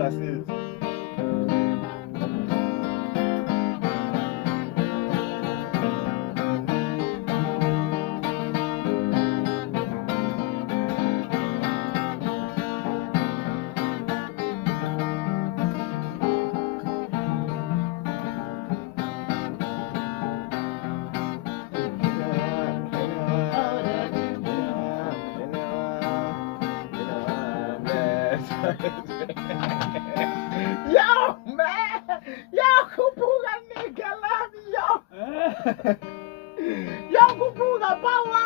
glasses. Yo, man! Yo, kupunga nigga, love yo! Yo, kupunga, bawa!